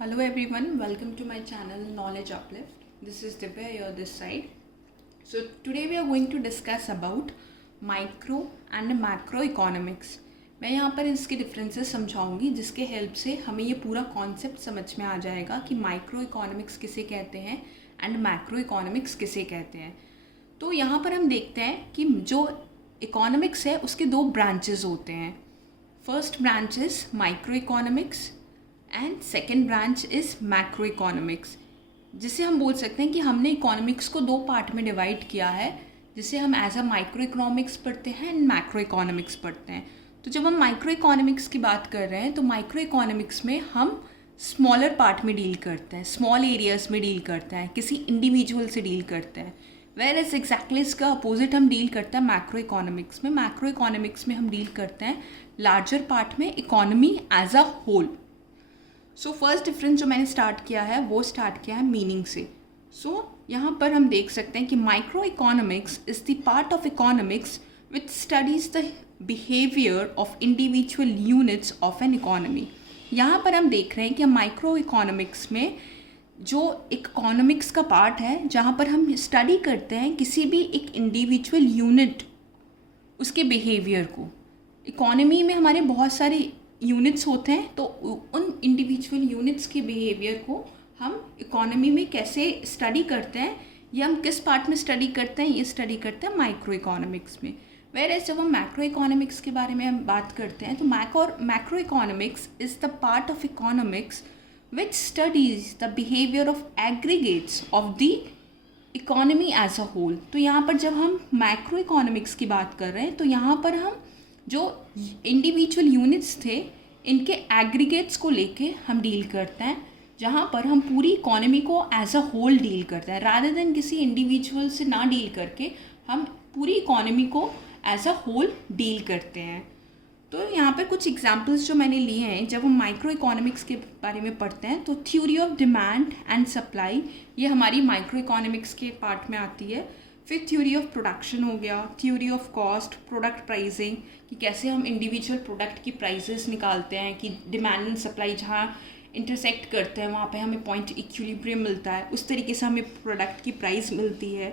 Hello everyone, welcome to my channel Knowledge Uplift. This is Divya here this side. So today we are going to discuss about micro and macro economics. मैं यहाँ पर इसके differences समझाऊंगी जिसके help से हमें ये पूरा concept समझ में आ जाएगा कि माइक्रो इकोनॉमिक्स किसे कहते हैं एंड मैक्रो इकोनॉमिक्स किसे कहते हैं। तो यहाँ पर हम देखते हैं कि जो इकोनॉमिक्स है उसके दो ब्रांचेस होते हैं। First branch is micro economics and second branch is macro economics, जिसे हम बोल सकते हैं कि हमने इकोनॉमिक्स को दो पार्ट में डिवाइड किया है, जिसे हम एज अ माइक्रो इकोनॉमिक्स पढ़ते हैं एंड मैक्रो इकोनॉमिक्स पढ़ते हैं। तो जब हम माइक्रो इकोनॉमिक्स की बात कर रहे हैं तो माइक्रो इकोनॉमिक्स में हम स्मॉलर पार्ट में डील करते हैं, स्मॉल एरियाज़ में डील करते हैं, किसी इंडिविजुअल से डील करते हैं। वेयर इज एग्जैक्टली इसका अपोजिट हम डील करते हैं मैक्रो इकोनॉमिक्स में। मैक्रो इकोनॉमिक्स में हम डील करते हैं लार्जर पार्ट में, economy as a whole. So first difference जो मैंने स्टार्ट किया है वो स्टार्ट किया है मीनिंग से। यहाँ पर हम देख सकते हैं कि micro economics is the part of economics which studies the behaviour of individual units of an economy. यहाँ पर हम देख रहे हैं कि माइक्रो इकोनॉमिक्स में जो इकोनॉमिक्स का पार्ट है जहाँ पर हम स्टडी करते हैं किसी भी एक इंडिविजुअल यूनिट उसके बिहेवियर को। इकोनॉमी में हमारे बहुत सारे यूनिट्स होते हैं, तो उन इंडिविजुअल यूनिट्स के बिहेवियर को हम इकोनॉमी में कैसे स्टडी करते हैं, ये हम किस पार्ट में स्टडी करते हैं, ये स्टडी करते हैं माइक्रो इकोनॉमिक्स में। वेयर जब हम मैक्रो इकोनॉमिक्स के बारे में हम बात करते हैं तो macro economics is the part of economics which studies the behaviour of aggregates of the economy as a whole. तो यहाँ पर जब हम मैक्रो इकोनॉमिक्स की बात कर रहे हैं तो यहाँ पर हम जो इंडिविजुअल यूनिट्स थे इनके एग्रीगेट्स को लेके हम डील करते हैं, जहाँ पर हम पूरी इकोनॉमी को एज अ होल डील करते हैं। रादर देन किसी इंडिविजुअल से ना डील करके हम पूरी इकोनॉमी को एज अ होल डील करते हैं। तो यहाँ पर कुछ एग्जांपल्स जो मैंने लिए हैं जब हम माइक्रो इकोनॉमिक्स के बारे में पढ़ते हैं तो theory of demand and supply, ये हमारी माइक्रो इकोनॉमिक्स के पार्ट में आती है। फिर थ्योरी ऑफ प्रोडक्शन हो गया, theory of cost, product pricing, कि कैसे हम इंडिविजुअल प्रोडक्ट की प्राइसेस निकालते हैं, कि डिमांड एंड सप्लाई जहाँ इंटरसेक्ट करते हैं वहाँ पे हमें पॉइंट इक्विलिब्रियम मिलता है, उस तरीके से हमें प्रोडक्ट की प्राइस मिलती है।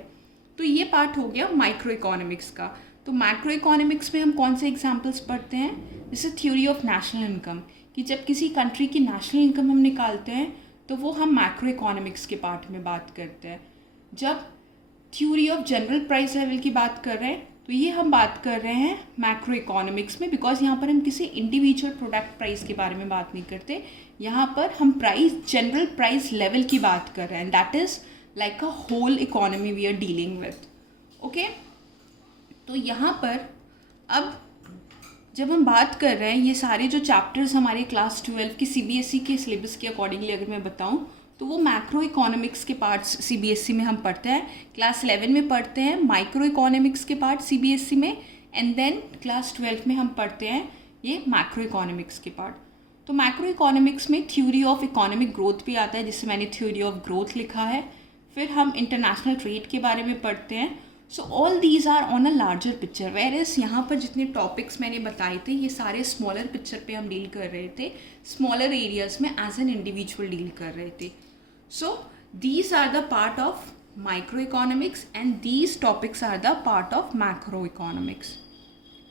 तो ये पार्ट हो गया माइक्रो इकोनॉमिक्स का। तो मैक्रो इकोनॉमिक्स में हम कौन से एग्जाम्पल्स पढ़ते हैं, जैसे थ्योरी ऑफ नेशनल इनकम, कि जब किसी कंट्री की नेशनल इनकम हम निकालते हैं तो वो हम मैक्रो इकोनॉमिक्स के पार्ट में बात करते हैं। जब theory of general price level की बात कर रहे हैं तो ये हम बात कर रहे हैं मैक्रो इकोनॉमिक्स में, बिकॉज यहाँ पर हम किसी इंडिविजुअल प्रोडक्ट प्राइस के बारे में बात नहीं करते, यहाँ पर हम जनरल प्राइस लेवल की बात कर रहे हैं। That is like a whole economy we are dealing with. Okay, तो यहाँ पर अब जब हम बात कर रहे हैं ये सारे जो चैप्टर्स हमारे क्लास 12 की CBSE के सिलेबस के अकॉर्डिंगली अगर मैं बताऊँ तो वो मैक्रो इकोनॉमिक्स के पार्ट्स CBSE में हम पढ़ते हैं। क्लास 11 में पढ़ते हैं माइक्रो इकोनॉमिक्स के पार्ट CBSE में, एंड देन क्लास 12 में हम पढ़ते हैं ये मैक्रो इकोनॉमिक्स के पार्ट। तो मैक्रो इकोनॉमिक्स में थ्योरी ऑफ इकोनॉमिक ग्रोथ भी आता है, जिससे मैंने थ्योरी ऑफ ग्रोथ लिखा है। फिर हम इंटरनेशनल ट्रेड के बारे में पढ़ते हैं। So all these are on a larger picture, whereas यहाँ पर जितने टॉपिक्स मैंने बताए थे ये सारे स्मॉलर पिक्चर पे हम डील कर रहे थे, स्मॉलर एरियाज़ में एज एन इंडिविजुअल डील कर रहे थे। So these are the part of microeconomics and these topics are the part of macroeconomics.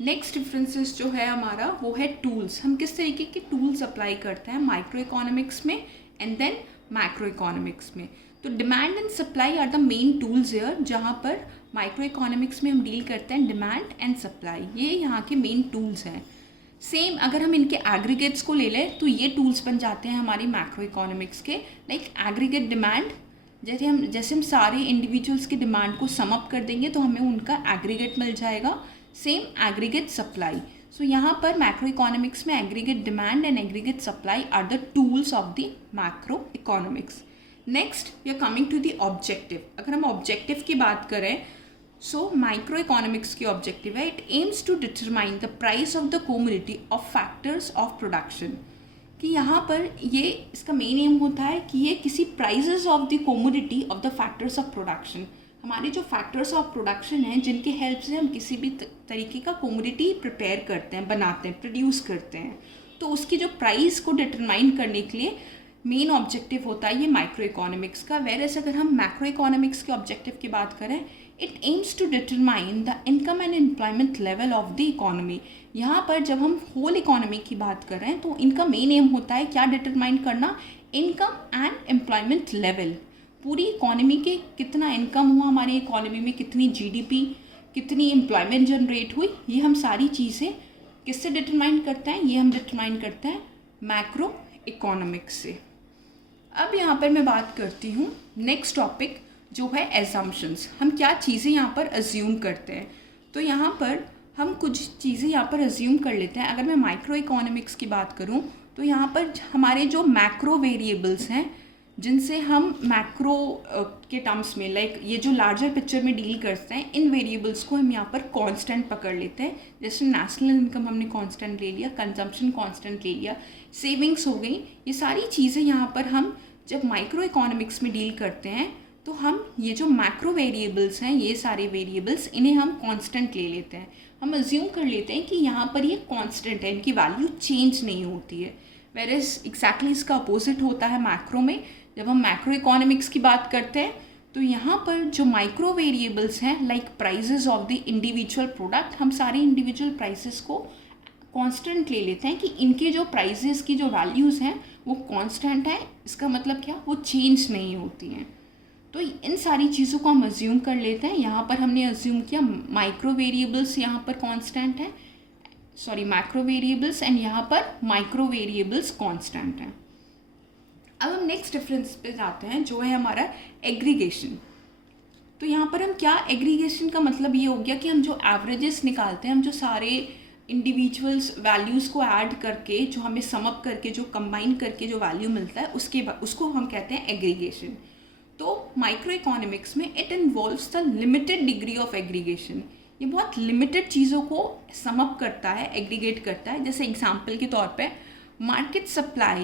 Next differences जो है हमारा वो है टूल्स। हम किस तरीके के टूल्स अप्लाई करते हैं माइक्रो इकोनॉमिक्स में एंड देन मैक्रो इकोनॉमिक्स में। तो demand and supply are the main tools here, जहाँ पर माइक्रो इकोनॉमिक्स में हम डील करते हैं डिमांड एंड सप्लाई, ये यहाँ के मेन टूल्स हैं। सेम अगर हम इनके एग्रीगेट्स को ले लें तो ये टूल्स बन जाते हैं हमारी मैक्रो इकोनॉमिक्स के। लाइक एग्रीगेट डिमांड, जैसे हम सारे इंडिविजुअल्स की डिमांड को सम अप कर देंगे तो हमें उनका एग्रीगेट मिल जाएगा। सेम एग्रीगेट सप्लाई, सो यहाँ पर मैक्रो इकोनॉमिक्स में aggregate demand and aggregate supply are the tools of the macro economics. Next we are coming to the objective. अगर हम ऑब्जेक्टिव की बात करें सो माइक्रो इकोनॉमिक्स की ऑब्जेक्टिव है, it aims to determine the price of the commodity of factors of production, कि यहाँ पर ये इसका मेन एम होता है कि ये किसी prices of the commodity of the factors of production, हमारे जो फैक्टर्स ऑफ प्रोडक्शन हैं जिनके हेल्प से हम किसी भी तरीके का कमोडिटी प्रिपेयर करते हैं, बनाते हैं, प्रोड्यूस करते हैं, तो उसकी जो प्राइस को डिटरमाइन करने के लिए मेन ऑब्जेक्टिव होता है ये माइक्रो इकोनॉमिक्स का। वेरएस अगर हम मैक्रो इकोनॉमिक्स के ऑब्जेक्टिव की बात करें, it aims to determine the income and employment level of the economy. यहाँ पर जब हम होल इकोनॉमी की बात कर रहे हैं तो इनका मेन एम होता है क्या डिटरमाइन करना, इनकम एंड एम्प्लॉयमेंट लेवल। पूरी इकोनॉमी के कितना इनकम हुआ, हमारी इकोनॉमी में कितनी जीडीपी, कितनी एम्प्लॉयमेंट जनरेट हुई, ये हम सारी चीज़ें किससे डिटरमाइन करते हैं, ये हम डिटरमाइन करते हैं मैक्रो इकोनॉमिक्स से। अब यहाँ पर मैं बात करती हूँ नेक्स्ट टॉपिक जो है एजम्पशंस। हम क्या चीज़ें यहाँ पर अज्यूम करते हैं। तो यहाँ पर हम कुछ चीज़ें यहाँ पर अज्यूम कर लेते हैं। अगर मैं माइक्रो इकोनॉमिक्स की बात करूँ तो यहाँ पर हमारे जो मैक्रो वेरिएबल्स हैं जिनसे हम मैक्रो के टर्म्स में लाइक ये जो लार्जर पिक्चर में डील करते हैं, इन वेरिएबल्स को हम यहाँ पर कांस्टेंट पकड़ लेते हैं। जैसे नेशनल इनकम हमने कांस्टेंट ले लिया, कंजम्पशन कांस्टेंट ले लिया, सेविंग्स हो गई। ये सारी चीज़ें यहाँ पर हम जब माइक्रो इकोनॉमिक्स में डील करते हैं तो हम ये जो मैक्रो वेरिएबल्स हैं, ये सारे वेरिएबल्स, इन्हें हम कांस्टेंट ले लेते हैं। हम अज्यूम कर लेते हैं कि यहाँ पर ये कांस्टेंट है, इनकी वैल्यू चेंज नहीं होती है। वेरएस एग्जैक्टली इसका अपोजिट होता है मैक्रो में। जब हम मैक्रो इकोनॉमिक्स की बात करते हैं तो यहाँ पर जो माइक्रो वेरिएबल्स हैं like prices of the individual product, हम सारे इंडिविजुअल प्राइसेस को कांस्टेंट ले लेते हैं कि इनके जो प्राइजेस की जो वैल्यूज़ हैं वो कांस्टेंट है। इसका मतलब क्या, वो चेंज नहीं होती हैं। तो इन सारी चीज़ों को हम अज्यूम कर लेते हैं। यहाँ पर हमने अज्यूम किया माइक्रो वेरिएबल्स यहाँ पर कांस्टेंट है, सॉरी मैक्रो वेरिएबल्स, एंड यहाँ पर माइक्रो वेरिएबल्स कांस्टेंट हैं। अब हम नेक्स्ट डिफरेंस पे जाते हैं जो है हमारा एग्रीगेशन। तो यहाँ पर हम क्या, एग्रीगेशन का मतलब ये हो गया कि हम जो एवरेजेस निकालते हैं, हम जो सारे इंडिविजुअल्स वैल्यूज़ को ऐड करके, जो हमें सम अप करके, जो कंबाइन करके जो वैल्यू मिलता है उसको हम कहते हैं एग्रीगेशन। तो माइक्रो इकोनॉमिक्स में it involves the limited degree of aggregation. ये बहुत लिमिटेड चीज़ों को सम अप करता है, एग्रीगेट करता है। जैसे एग्जाम्पल के तौर पे market supply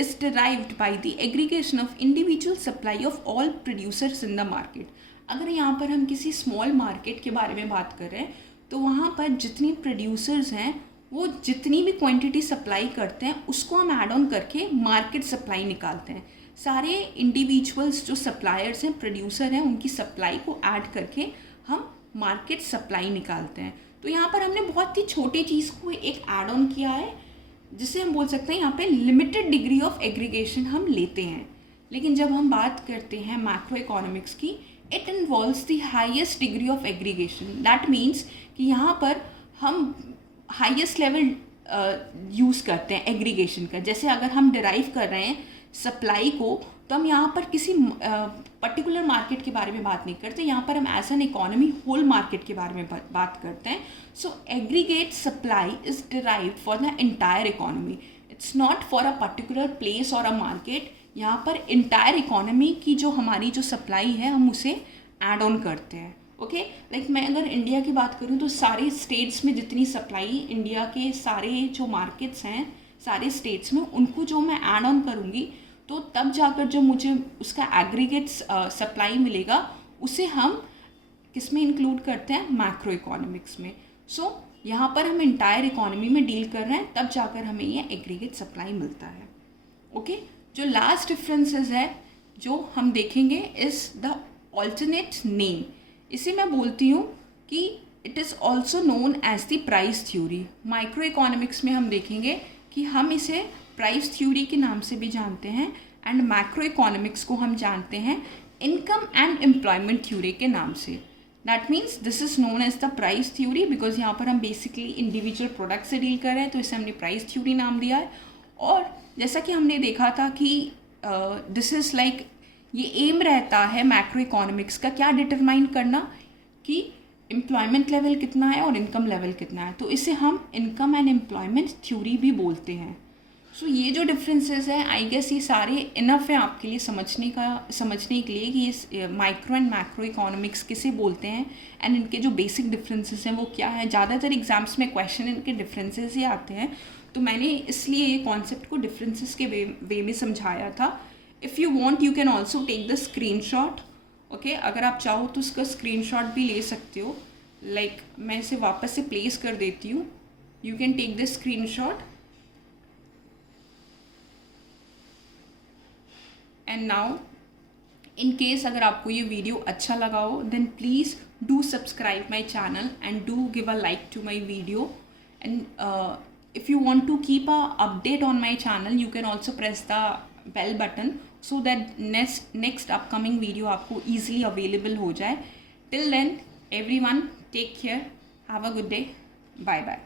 is derived by the aggregation of individual supply of all producers in the market। अगर यहाँ पर हम किसी स्मॉल मार्केट के बारे में बात कर रहे हैं तो वहाँ पर जितनी प्रोड्यूसर्स हैं वो जितनी भी क्वांटिटी सप्लाई करते हैं उसको हम ऐड ऑन करके मार्केट सप्लाई निकालते हैं। सारे इंडिविजुअल्स जो सप्लायर्स हैं, प्रोड्यूसर हैं, उनकी सप्लाई को ऐड करके हम मार्केट सप्लाई निकालते हैं। तो यहाँ पर हमने बहुत ही छोटी चीज़ को एक ऐड ऑन किया है जिसे हम बोल सकते हैं यहाँ पे लिमिटेड डिग्री ऑफ एग्रीगेशन हम लेते हैं। लेकिन जब हम बात करते हैं मैक्रो इकोनॉमिक्स की, it involves the highest degree of aggregation. That means कि यहाँ पर हम हाईएस्ट लेवल यूज़ करते हैं एग्रीगेशन का। जैसे अगर हम डिराइव कर रहे हैं सप्लाई को तो हम यहाँ पर किसी पर्टिकुलर मार्केट के बारे में बात नहीं करते, यहाँ पर हम as an economy whole market के बारे में बात करते हैं। So aggregate supply is derived for the entire economy, it's not for a particular place or a market. यहाँ पर एंटायर इकोनॉमी की जो हमारी जो सप्लाई है हम उसे ऐड ऑन करते हैं। ओके, लाइक मैं अगर इंडिया की बात करूँ तो सारे स्टेट्स में जितनी सप्लाई, इंडिया के सारे जो मार्केट्स हैं सारे स्टेट्स में, उनको जो मैं ऐड ऑन करूँगी तो तब जाकर जो मुझे उसका एग्रीगेट सप्लाई मिलेगा उसे हम किस में इंक्लूड करते हैं, मैक्रो इकोनॉमिक्स में। सो यहाँ पर हम इंटायर इकोनॉमी में डील कर रहे हैं, तब जाकर हमें ये एग्रीगेट सप्लाई मिलता है। ओके, जो लास्ट डिफरेंसेस है जो हम देखेंगे इज़ द ऑल्टरनेट नेम। इसे मैं बोलती हूँ कि it is also known as the price theory. Micro economics में हम देखेंगे कि हम इसे प्राइस थ्योरी के नाम से भी जानते हैं, एंड मैक्रो इकोनॉमिक्स को हम जानते हैं इनकम एंड एम्प्लॉयमेंट थ्योरी के नाम से। That means this is known as the price theory because यहाँ पर हम बेसिकली इंडिविजुअल प्रोडक्ट से डील कर रहे हैं, तो इसे हमने प्राइस थ्योरी नाम दिया है। और जैसा कि हमने देखा था कि दिस इज़ लाइक ये एम रहता है मैक्रो इकोनॉमिक्स का, क्या डिटरमाइन करना कि एम्प्लॉयमेंट लेवल कितना है और इनकम लेवल कितना है, तो इसे हम इनकम एंड एम्प्लॉयमेंट थ्योरी भी बोलते हैं। सो ये जो डिफरेंसेस हैं, आई गेस ये सारे इनफ है आपके लिए समझने के लिए कि ये माइक्रो एंड मैक्रो इकोनॉमिक्स किसे बोलते हैं एंड इनके जो बेसिक डिफरेंसेस हैं वो क्या है। ज़्यादातर एग्जाम्स में क्वेश्चन इनके डिफरेंसेस ही आते हैं, तो मैंने इसलिए ये कॉन्सेप्ट को डिफरेंसेस के वे में समझाया था। If you want you can also take the screenshot. Okay, अगर आप चाहो तो उसका स्क्रीनशॉट भी ले सकते हो। लाइक मैं इसे वापस से प्लेस कर देती हूँ, you can take the screenshot. And now in case अगर आपको ये वीडियो अच्छा लगा हो then please do subscribe my channel and do give a like to my video and if you want to keep a update on my channel you can also press the bell button so that next upcoming video आपको easily available हो जाए. Till then everyone take care, have a good day, bye bye.